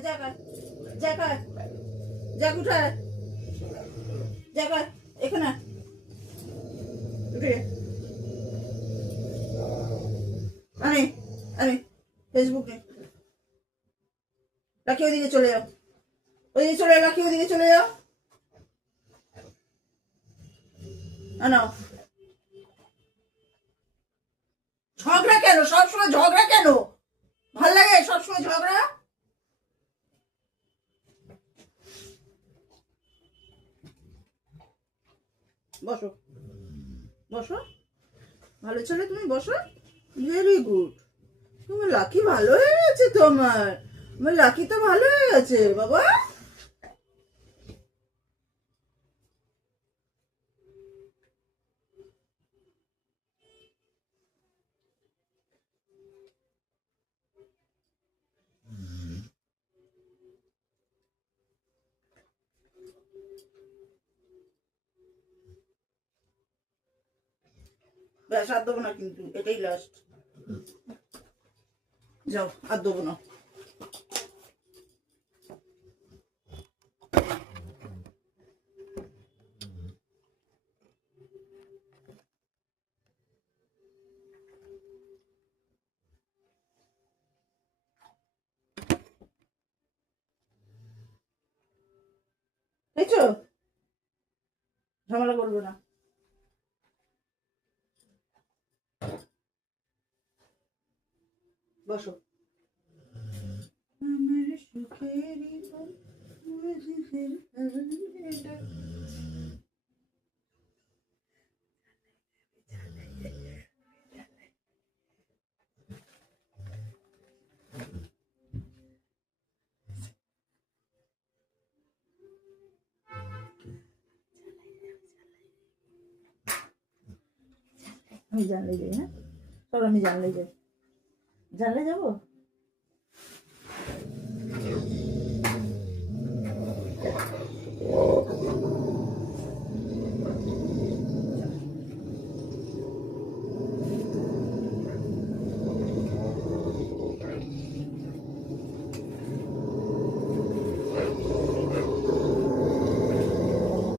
জায়গায় জায়গায় জাগ উঠায় জায়গায় এখানে উঠে আরে আরে ফেসবুকে রাখি ওইদিকে চলে যাও ওইদিকে চলে রাখি ওইদিকে চলে যাও আনো ঝগড়া কেন সবসময় ঝগড়া কেন ভাল লাগে সবসময় ঝগড়া বসো বসো ভালো ছেলে তুমি বসো ভেরি গুড তোমার লাকি ভালো হয়ে গেছে তোমার লাকি তো ভালো হয়ে গেছে বাবা ব্যাস আর দেবো না কিন্তু এটাই লাস্ট যাও আর দেবো না দেখছো ঝামেলা করবে না বসো আমার সুখেরই আমি জানলে যাই হ্যাঁ চলো আমি জানলে যাই জানলে যাবো